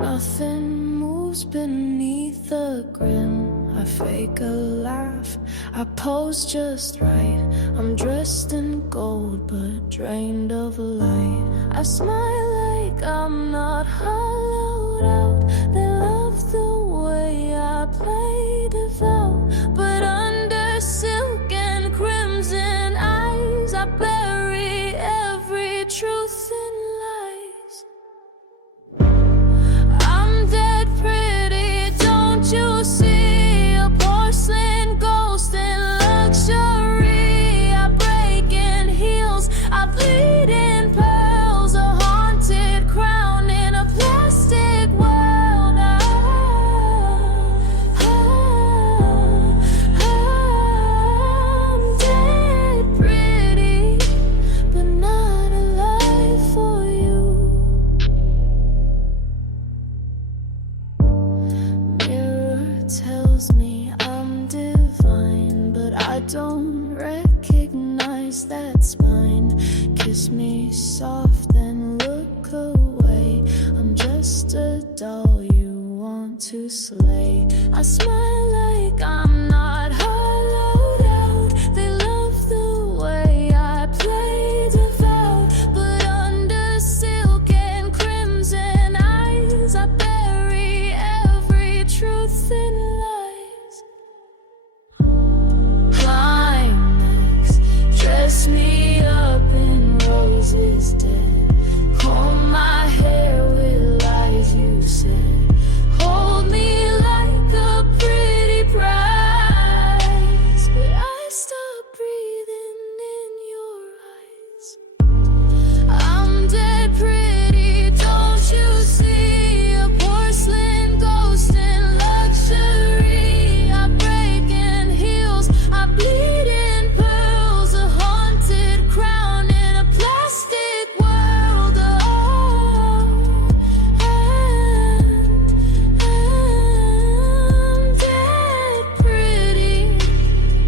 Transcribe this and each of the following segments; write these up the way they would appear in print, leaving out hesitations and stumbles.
Nothing moves beneath the grin. I fake a laugh, I pose just right. I'm dressed in gold but drained of light. I smile like I'm not hollowed out. They love the way I play devout, but under silk and crimson eyes I bury every truth in lies. I'm dead pretty, don't you see? A porcelain ghost in luxury. I break in heels, I bleed in pearls. A haunted crown in a plastic world. I'm dead pretty, but not alive for you. Mirror tells me I'm divine, but I don't recognize that spine. Kiss me soft and look away. I'm just a doll you want to slay. I smile like I'm not hollowed out. They love the way I play devout, but under silk and crimson eyes I bury every truth in lies. Climax, dress me up in roses dead. Comb my hair with lies you said. Hold me like a pretty prize, but I stop breathing in your eyes. I'm dead pretty, don't you see? A porcelain ghost in luxury. I break in heels, I bleed in pearls. A haunted crown in a plastic world. Oh, and I'm dead pretty,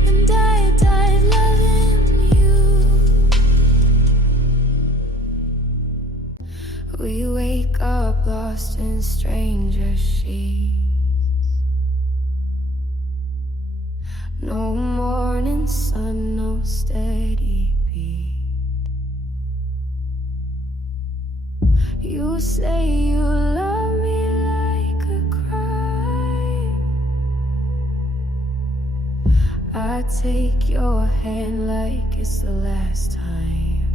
and I died loving you. We wake up lost in stranger sheets. No morning sun, no steady beat. You say you love me like a crime. I take your hand like it's the last time.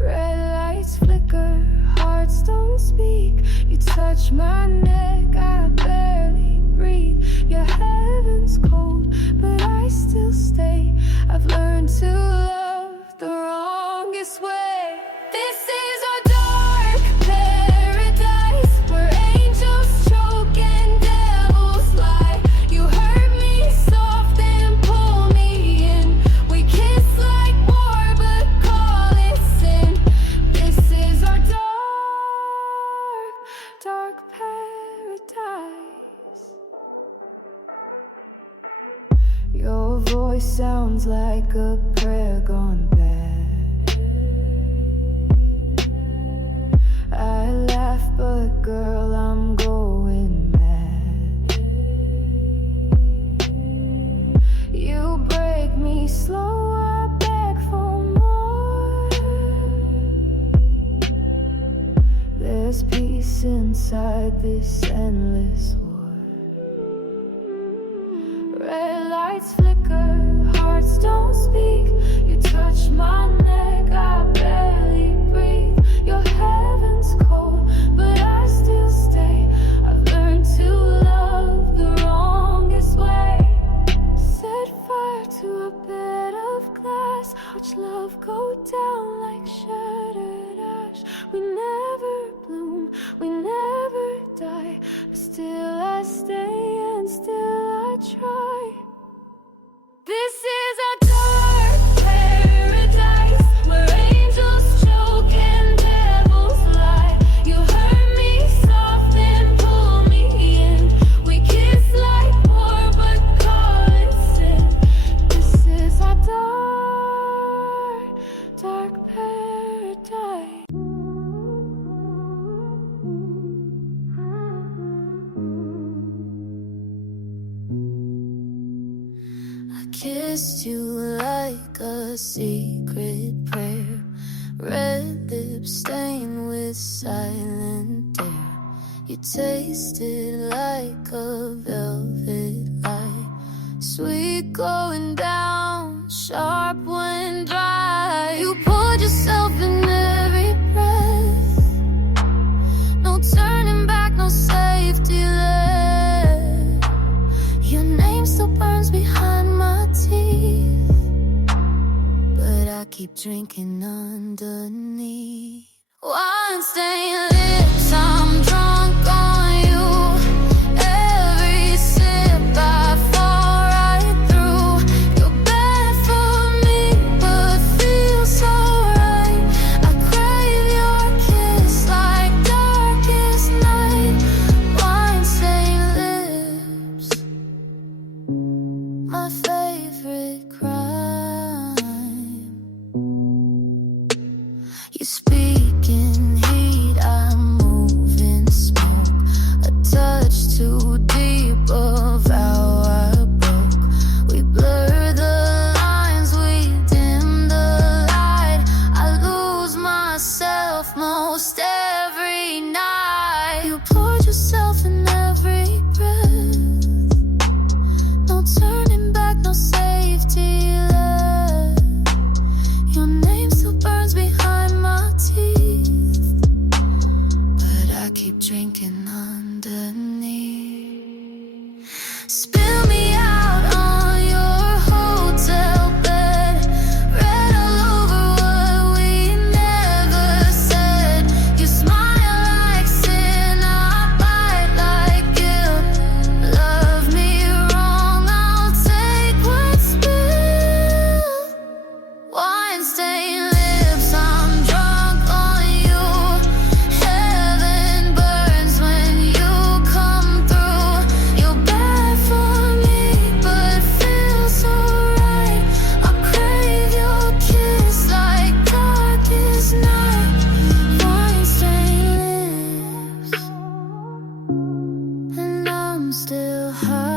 Red lights flicker, hearts don't speak. You touch my neck, I barely breathe. Your heaven's cold, but I still stay. I've learned to love the wrongest way. This is our dark paradise, where angels choke and devils lie. You hurt me soft and pull me in. We kiss like war, but call it sin. This is our dark paradise. Your voice sounds like a prayer gone bad. I laugh, but girl, I'm going mad. You break me slow, I beg for more. There's peace inside this endless war. Red lights flicker, hearts don't speak. You touch my neck, I barely breathe. Your heaven's cold, but I still stay. I've learned to love the wrongest way. Set fire to a bed of glass. Watch love go down like shattered ash. We never bloom, we never die, but still kissed you like a secret prayer. Red lips stained with silent dare. You tasted like a velvet light, sweet going down, sharp when dry. You poured yourself in every breath. No turning back, no safety left. Your name still burns behind my teeth, but I keep drinking underneath. Wine stained lips, I'm drunk on you. Every sip I fall right through. You're bad for me, but feels so right. I crave your kiss like darkest night. Wine stained lips, my favorite crime. You speak in heat, I move in smoke. A touch too deep of how I broke. We blur the lines, we dim the light. I lose myself most every night. You poured yourself in every breath. No turning back, no safety left. Your name still burns behind my teeth, but I keep drinking underneath. Spill me out on your hotel bed. Read all over what we never said. You smile like sin, I bite like guilt. Love me wrong, I'll take what's spilled. Wine stained lips, I'm drunk on you. Heaven burns when you come through. You're bad for me, but feels so right. I crave your kiss like darkest night. Wine stained lips, and I'm still high.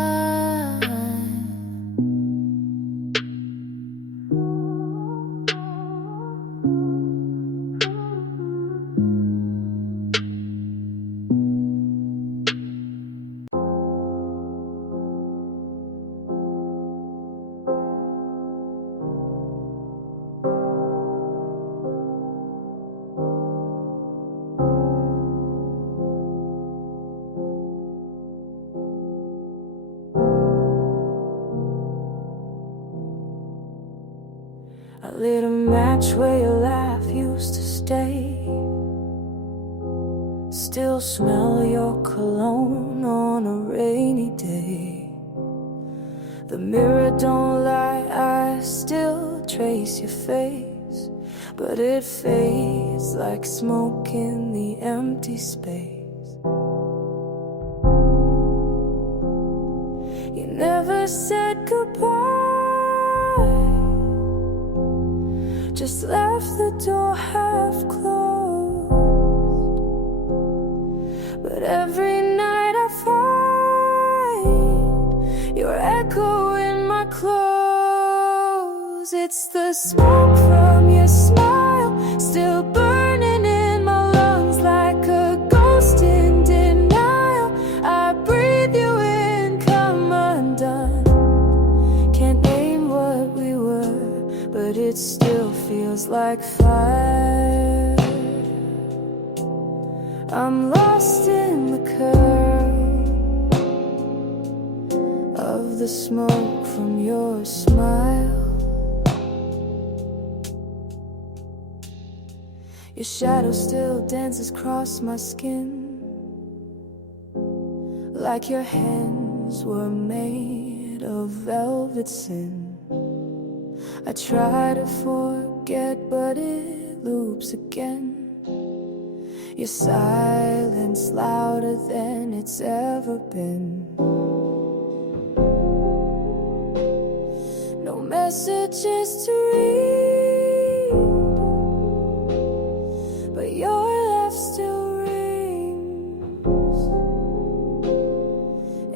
I lit a match where your laugh used to stay. Still smell your cologne on a rainy day. The mirror don't lie, I still trace your face, but it fades like smoke in the empty space. You never said goodbye, just left the door half closed. But every night I find your echo in my clothes. It's the smoke from your smile still burning in my lungs like a ghost in denial. I breathe you in, come undone. Can't name what we were, but it still feels like fire. I'm lost in the curve of the smoke from your smile. Your shadow still dances across my skin, like your hands were made of velvet sin. I try to forget, but it loops again. Your silence louder than it's ever been. No messages to read, but your laugh still rings,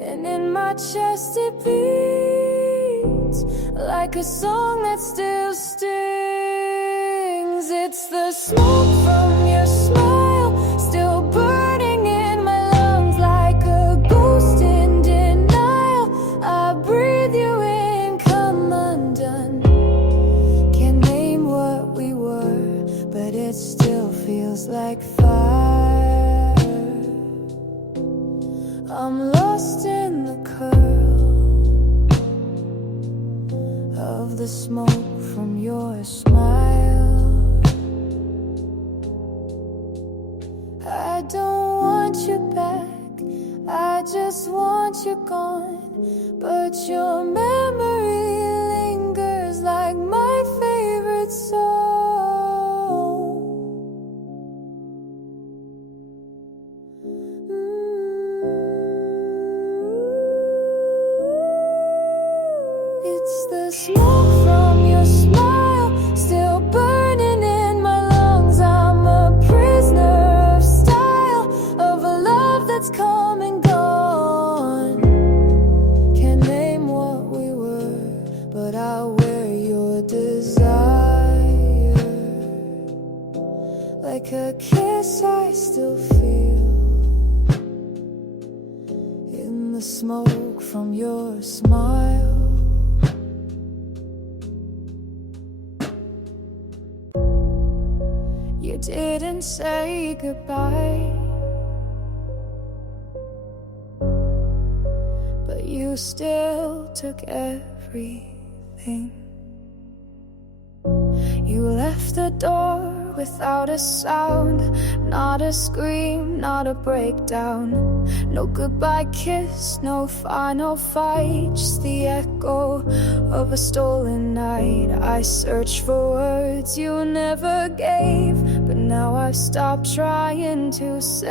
and in my chest it beats like a song that still stings. It's the smoke from your smile, still burning in my lungs like a ghost in denial. I breathe you in, come undone. Can't name what we were, but it still feels like fire. I'm lost in the curl of the smoke from your smile. I don't want you back, I just want you gone. But your memory lingers like my favorite song. It's the smoke from your smile, still burning in my lungs. I'm a prisoner of style, of a love that's come and gone. Can't name what we were, but I'll wear your desire. Like a kiss I still feel in the smoke from your smile. You didn't say goodbye, but you still took everything. You left the door without a sound, not a scream, not a breakdown. No goodbye kiss, no final fight, just the echo of a stolen night. I searched for words you never gave, but now I've stopped trying to save.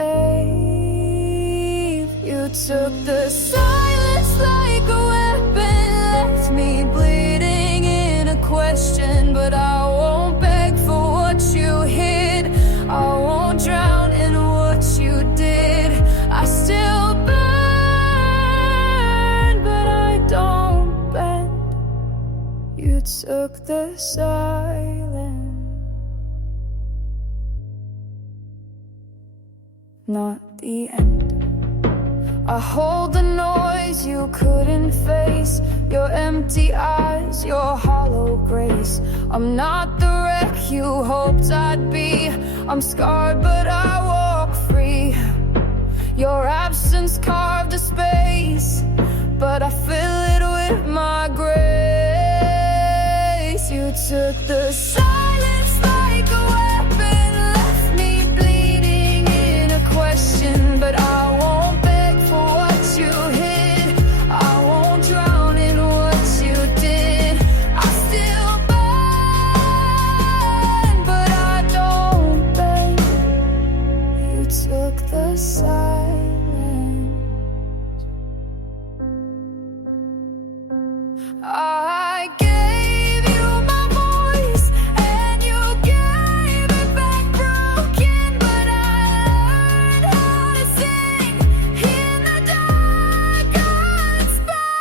You took the silence like a weapon, left me bleeding in a question. But I won't beg for what you hid, I won't drown in what you did. I still burn, but I don't bend. You took the silence, not the end. I hold the noise you couldn't face, your empty eyes, your hollow grace. I'm not the wreck you hoped I'd be, I'm scarred but I walk free. Your absence carved a space, but I fill it with my grace. You took the silence like a weapon, left me bleeding in a question. But I won't beg for what you hid, I won't drown in what you did. I still burn, but I don't bend. You took the silence, I gave you my voice and you gave it back broken. But I learned how to sing in the dark unspoken.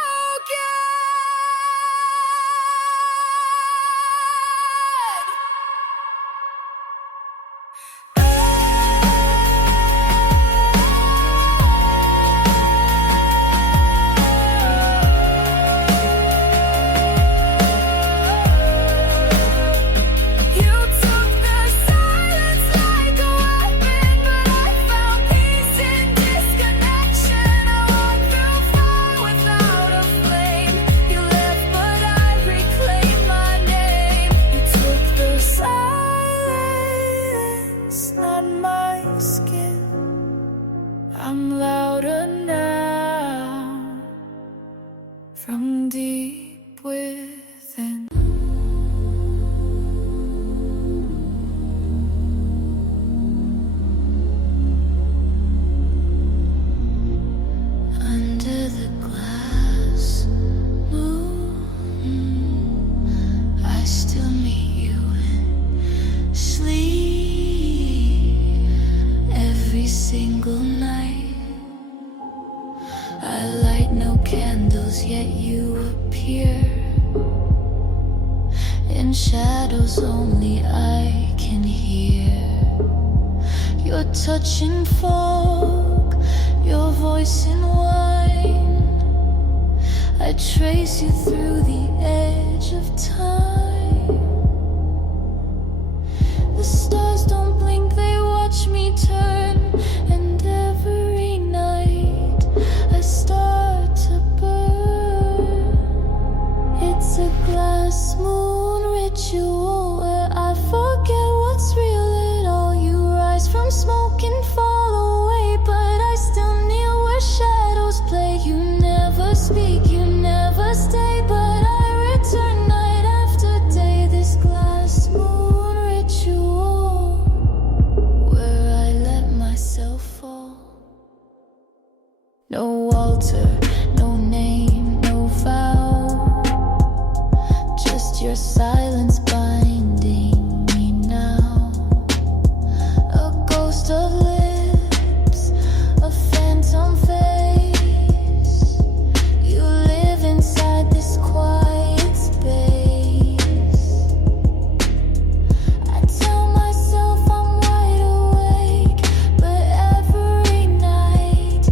You took the silence like a weapon, but I found peace in disconnection. I walked through fire without a flame. You left, but I reclaimed my name. You took the silence, not my skin. I'm louder now, from deep within. Under the glass moon, I still meet you in sleep every single night. I light no candles, yet you appear in shadows only I can hear. Your touch in fog, your voice in wine. I trace you through the edge of time. The stars don't blink, they watch me turn. And every night I start to burn. It's a glass moon ritual where I forget what's real at all. You rise from smoke and fall away, but I still kneel where shadows play. You never speak, you never stay, but I return night after day. This glass moon ritual where I let myself fall. No altar, no name, no vow, just your silence binding me now. A ghost of lips, a phantom face. You live inside this quiet space. I tell myself I'm wide awake, but every night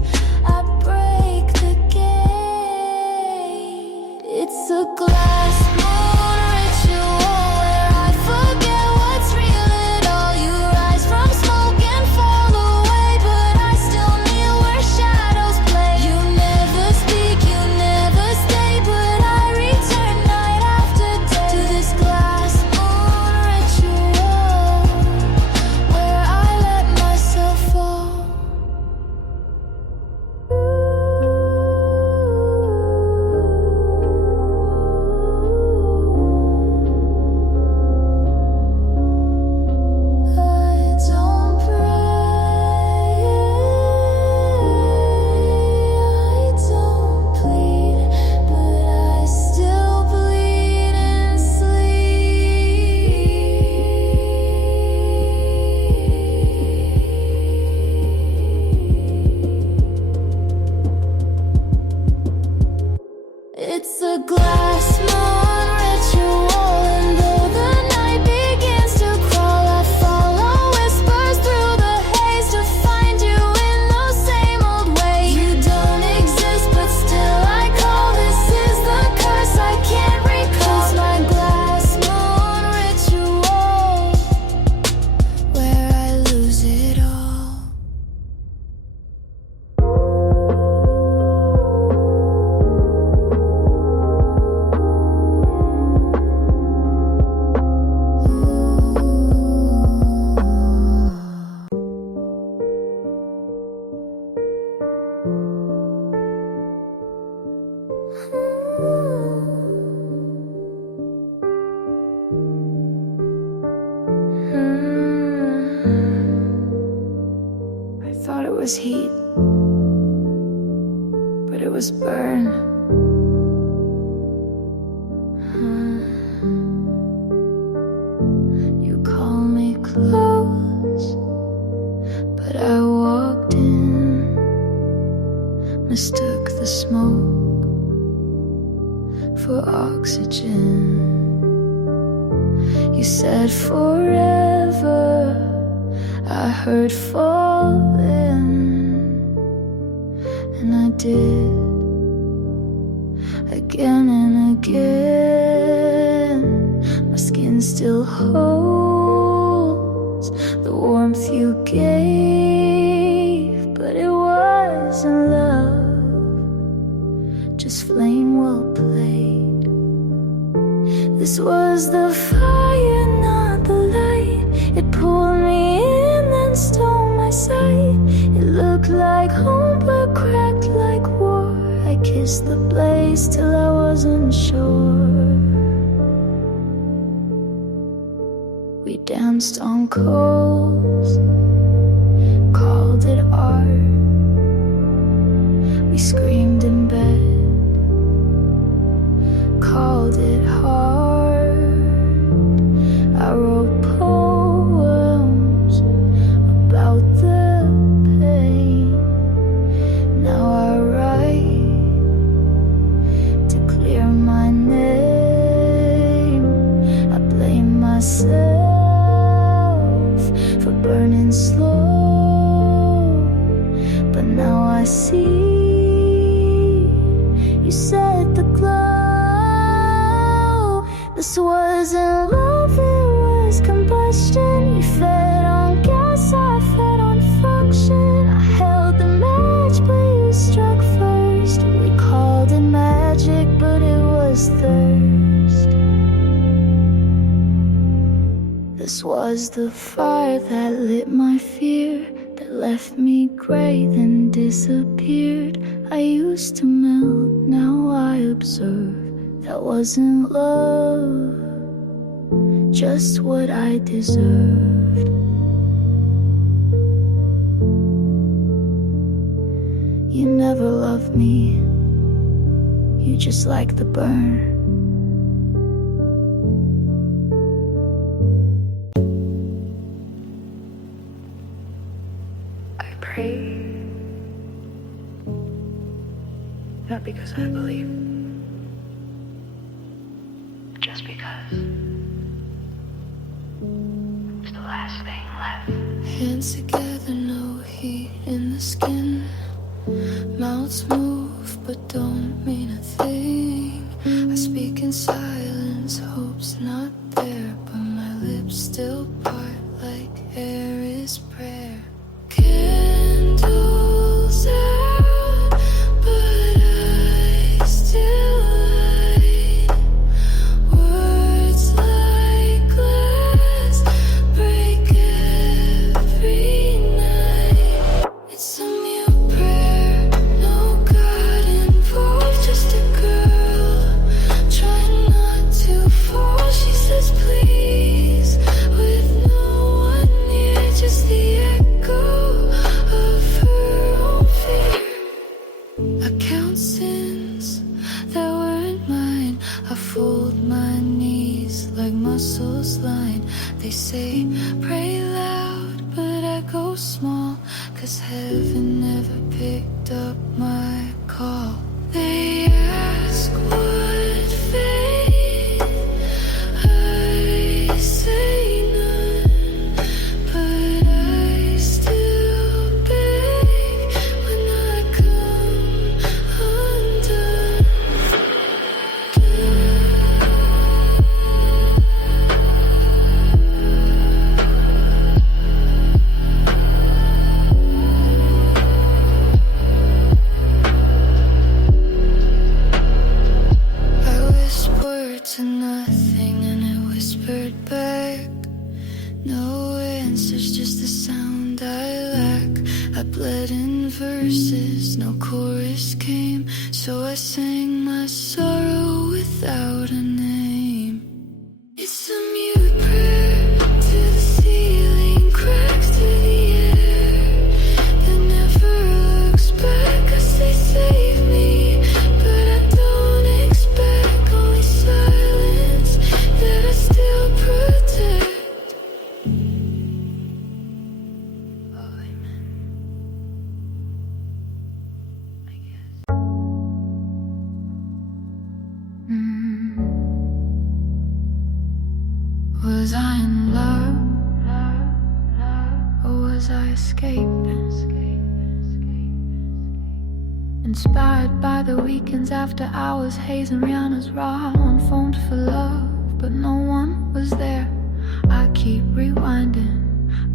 I break the gate. It's a glass moon ritual where I forget what's real at all. You rise from smoke and fall away, but I still kneel where shadows play. You never speak, you never stay, but I return night after day to this glass moon ritual where I let myself fall. I don't pray, I don't plead, but I still bleed in sleep. It's a glass moon ritual, and though the night begins to crawl, I follow whispers through the haze to find you in the same old way. You don't exist, but still I call. This is the curse I can't recall. It's my glass moon ritual where I lose it all. I thought it was heat, but it was burn. You call me close, but I walked in, mistook the smoke for oxygen. You said forever, I heard falling, and I did again and again. My skin still holds the warmth you gave, but it wasn't love, just flame well played. This was the fire, not the light. It pulled me in and stole my sight. It looked like home but cracked like war. I kissed the blaze till I wasn't sure. We danced on coals, called it art. We screamed in bed, called it hard. I wrote poems about the pain. Now I write to clear my name. I myself for burning slow. But now I see you set the glow. This wasn't love, it was combustion. You fed on gas, I fed on function. I held the match, but you struck first. We called it magic, but it was thirst. This was the fire that lit my fear, that left me gray then disappeared. I used to melt, now I observe. That wasn't love, just what I deserved. You never loved me, you just like the burn. I pray, not because I believe, just because it's the last thing left. Hands together, no heat in the skin. Mouths move but don't mean a thing. I speak in silence, hope's not there, but my lips still part like air is prayer. Candles out, but I still light. Words like glass break every night. It's a mute prayer, no God involved, just a girl trying not to fall. She says please, with no one near, just the echo of her own fear. I count sins that weren't mine. I fold my knees like muscles line. They say pray loud, but I go small, 'cause heaven never picked up my call. They ask what faith, I say none, but I still beg when I come undone. I whispered to nothing and it whispered back. No answers, just the sound I lack. I bled in verses, no chorus came, so I sang my sorrow without a name. It's a mute prayer to the ceiling, cracks to the air that never looks back. I say save me, but I don't expect only silence that I still protect. Oh, amen. I guess. Was I in love, or was I escaping? Inspired by the weekends after hours, Hayes and Rihanna's raw on phoned for love, but no one was there. I keep rewinding,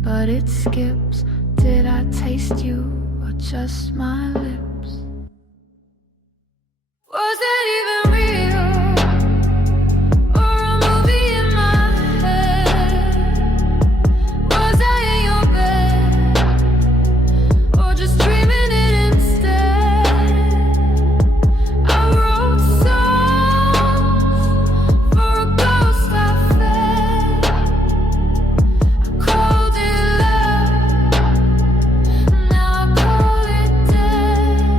but it skips. Did I taste you, or just my lips? Was it even real, or a movie in my head? Was I in your bed, or just dreaming it instead? I wrote songs for a ghost I fed. I called it love, now I call it dead.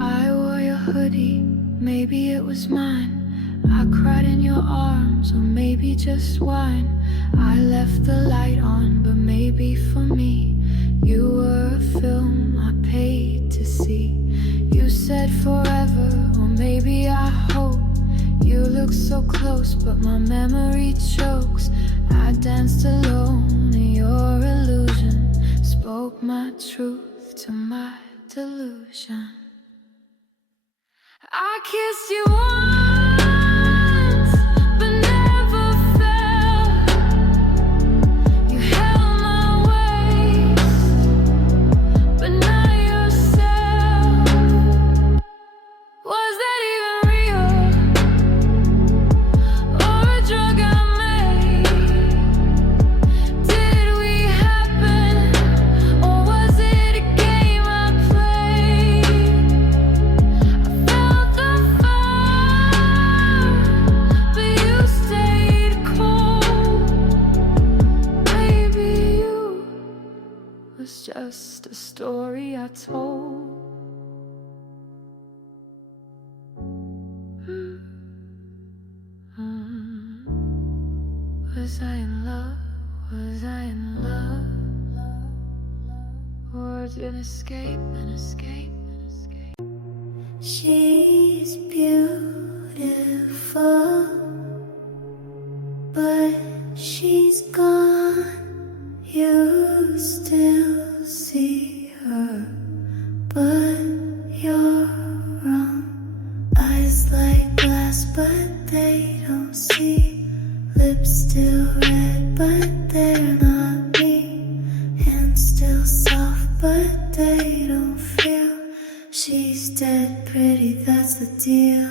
I wore your hoodie, maybe it was mine. I cried in your arms, or maybe just wine. I left the light on, but maybe for me, you were a film I paid to see. You said forever, or maybe I hope. You look so so close, but my memory chokes. I danced alone in your illusion, spoke my truth to my delusion. I kissed you once, but never felt. You held my waist, but not yourself. Was that even real? Or a drug I made? Did we happen? Or was it a game I played? I felt the fire, but you stayed cold. Maybe you was just a story I told. Was I in love? Was I in love? Or an escape, an escape, an escape? She's beautiful, but she's gone. You still see her, but you're wrong. Eyes like glass, but they don't see. Lips still red, but they're not me. Hands still soft, but they don't feel. She's dead pretty, that's the deal.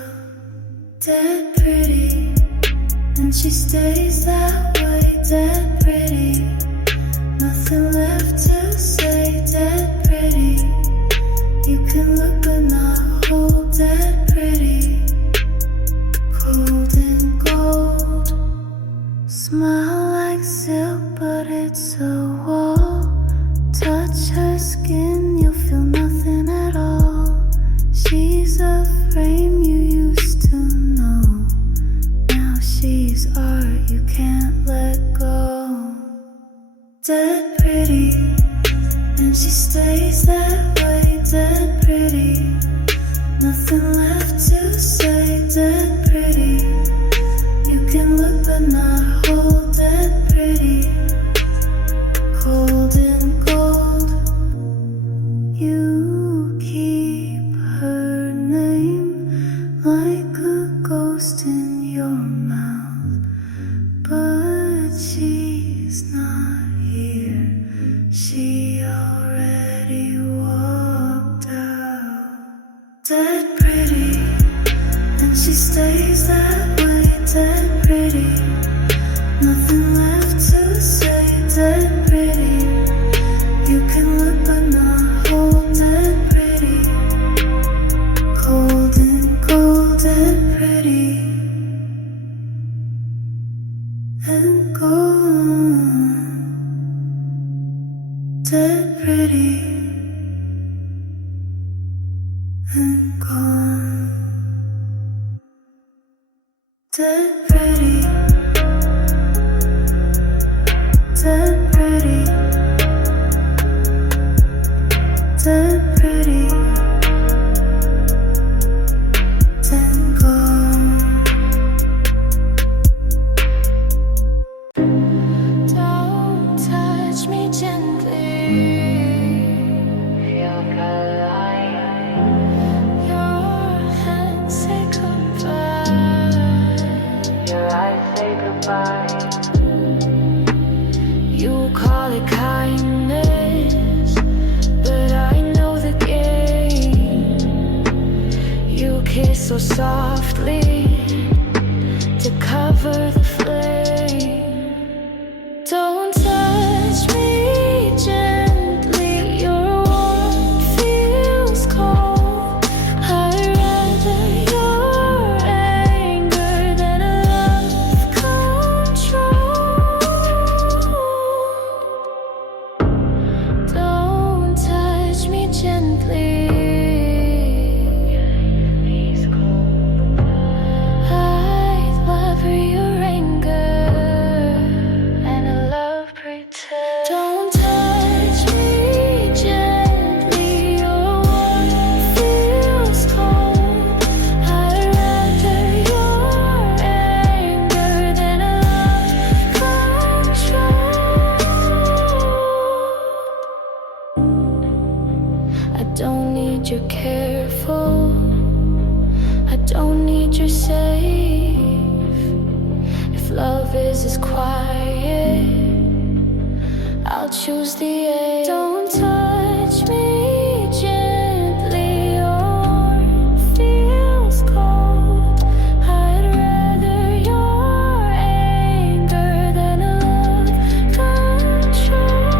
Dead pretty, and she stays that way. Dead pretty, nothing left to say. Dead pretty, you can look but not hold. Dead pretty, cold and gold. Smile like silk, but it's a wall. Touch her skin, you'll feel nothing at all. She's a frame you used to know. Now she's art you can't let go. Dead pretty, and she stays that way. Dead pretty, nothing left to say. Dead pretty, you can look but not hold. Dead pretty, cold and gold. You keep her name like a ghost in your mouth, but she's not here. She already walked out. Dead pretty, and she stays that way. Dead pretty, nothing left to say. Dead pretty, you can look but not hold. Dead pretty, cold and gold. Dead pretty, and gone. Dead pretty, and gone. Dead pretty, dead pretty, dead pretty, dead gone. Don't touch me gently. Feel like alive. Your hands say goodbye. Your eyes say goodbye. You call it kindness, but I know the game. You kiss so softly to cover the flame. Don't touch me gently, your warmth feels cold. I'd rather your anger than a love control. Don't touch me gently. Face cold. place is quiet, I'll choose the air. Don't touch me gently, or it feels cold. I'd rather your anger than a love control.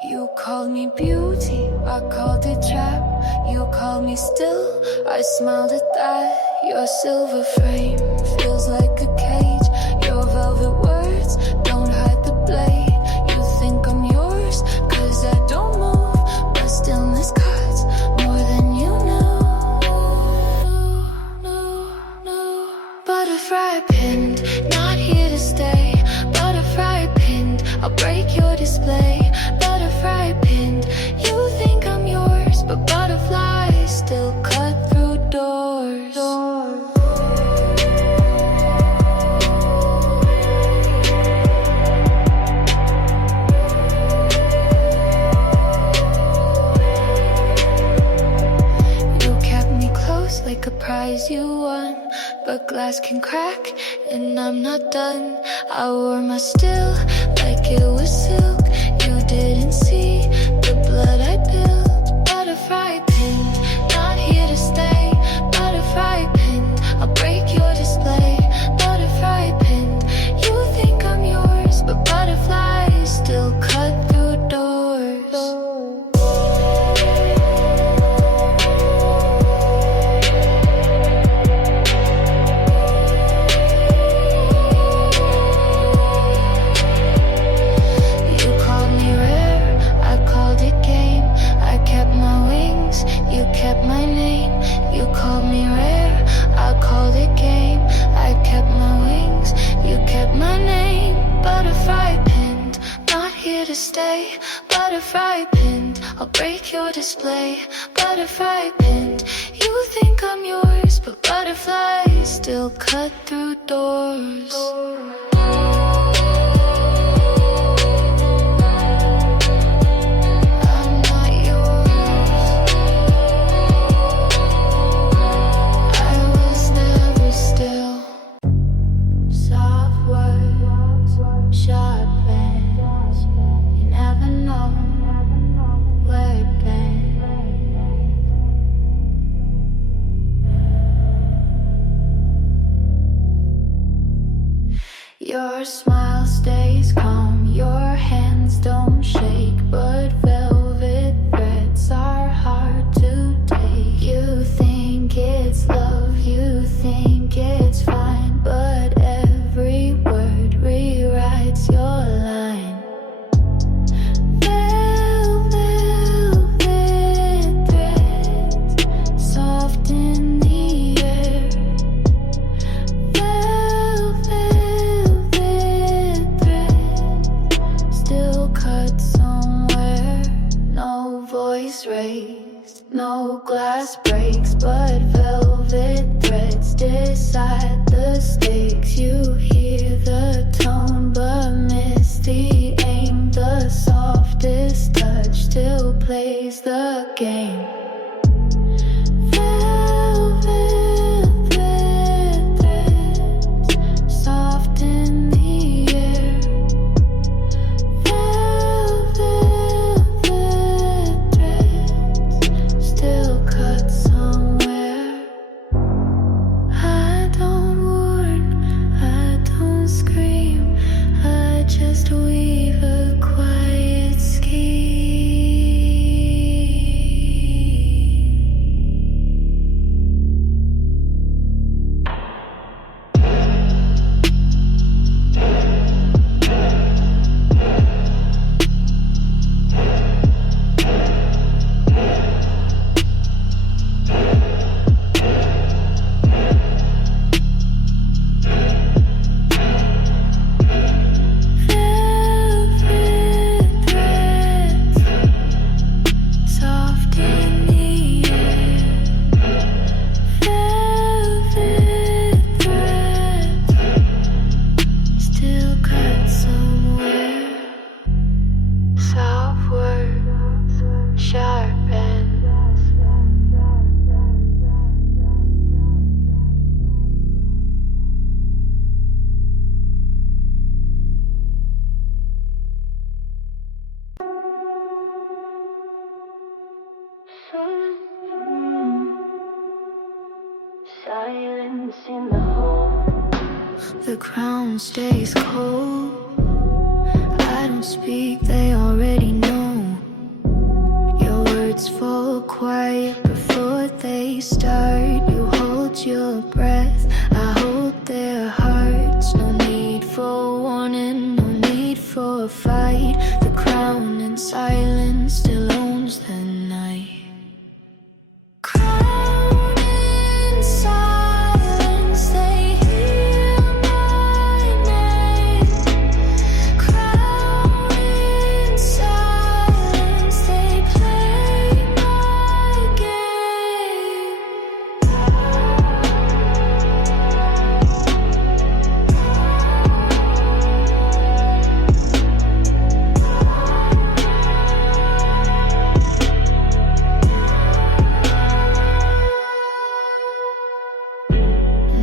You called me beauty, I called it trap. You called me still, I smiled at that. Your silver frame feels like a cage. Your velvet words don't hide the blade. You think I'm yours, cause I don't move, but stillness cuts more than you know. Butterfly pinned, not here to stay. Butterfly pinned, I'll break your display. Butterfly pinned, you think I'm yours, but butterflies still cut through doors. You kept me close like a prize you won, but glass can crack and I'm not done. I wore my still like it was silk. You didn't see the blood I built. Butterfly pinned, not here to stay. Butterfly pinned, I'll break your display. Butterfly pinned, you think I'm yours, but butterflies still cut through doors. Kept my name, you called me rare, I called it game. I kept my wings, you kept my name. Butterfly pinned, not here to stay. Butterfly pinned, I'll break your display. Butterfly pinned, you think I'm yours, but butterflies still cut through doors. Your smile stays calm, your hands don't shake, but velvet threads are hard to take. You think it's love, you think it's fine, but every word rewrites your line. Velvet threads, soft in the air. Raised, no glass breaks, but velvet threads decide the stakes. You hear the tone, but miss the aim. The softest touch still plays the game. Velvet threads, soft in the air. Still cut somewhere. I don't warn, I don't scream, I just weave a quiet scheme. once in the home. The crown stays cold. I don't speak, they already know. Your words fall quiet before they start. You hold your breath, I hold their hearts. No need for warning, no need for a fight. The crown in silence still owns the night. Crown in silence, they hear my name. Crown in silence, they play my game.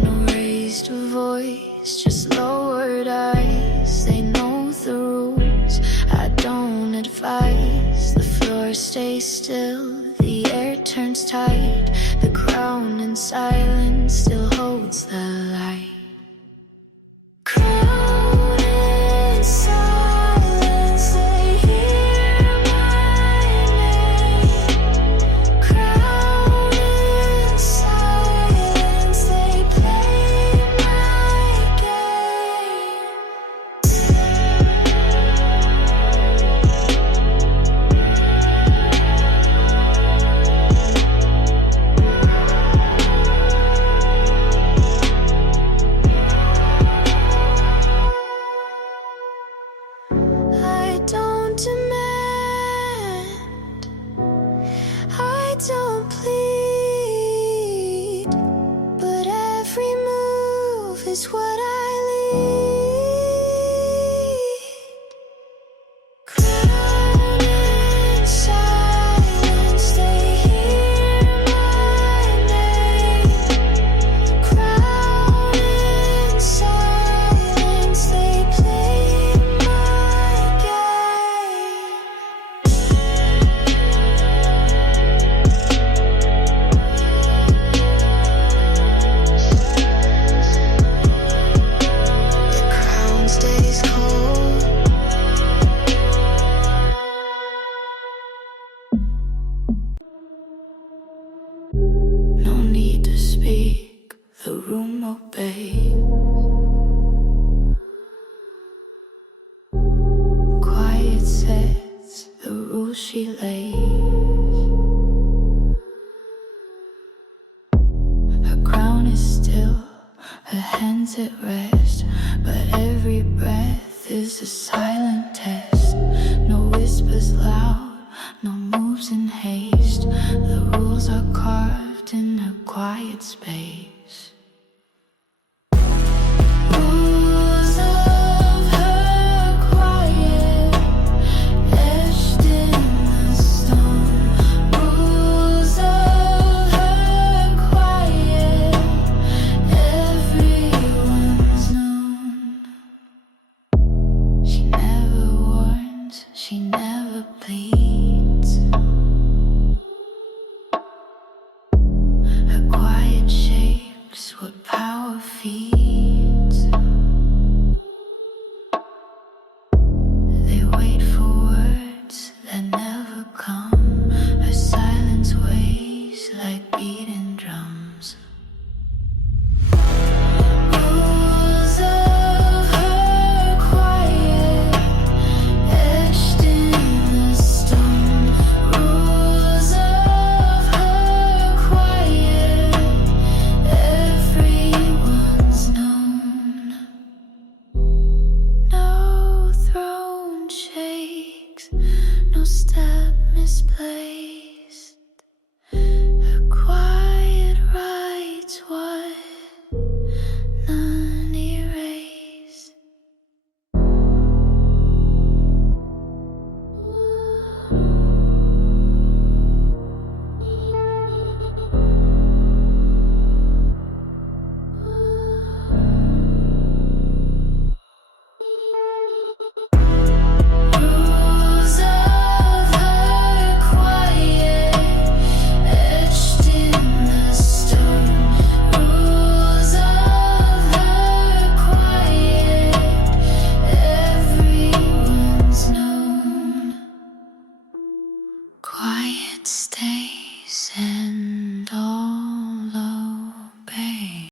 No raised voice, just lowered eyes. They know the rules, I don't advise. The floor stays still, the air turns tight. The crown in silence still holds the light. Crown in silence, they hear my name. Crown in silence, they play my game. I don't demand, I don't plead, but every move is what I lead. Crown in silence, they hear my name. Crown in silence, they play my game. The crown stays cold. No need to speak, the room obeys. Quiet sets the rules she lays. Her crown is still, her hands at rest, but every breath is a silent test. No whispers loud, no moves in haste. The rules are carved in her quiet space. Rules of her quiet, etched in the stone. Rules of her quiet, everyone's known. She never warns, she never pleads. Her quiet shapes what power feeds. They wait for words that never come. Her silence weighs like beating drums. Rules of her quiet, etched in the stone. Rules of her quiet, everyone's known. No throne shakes, no step misplaced.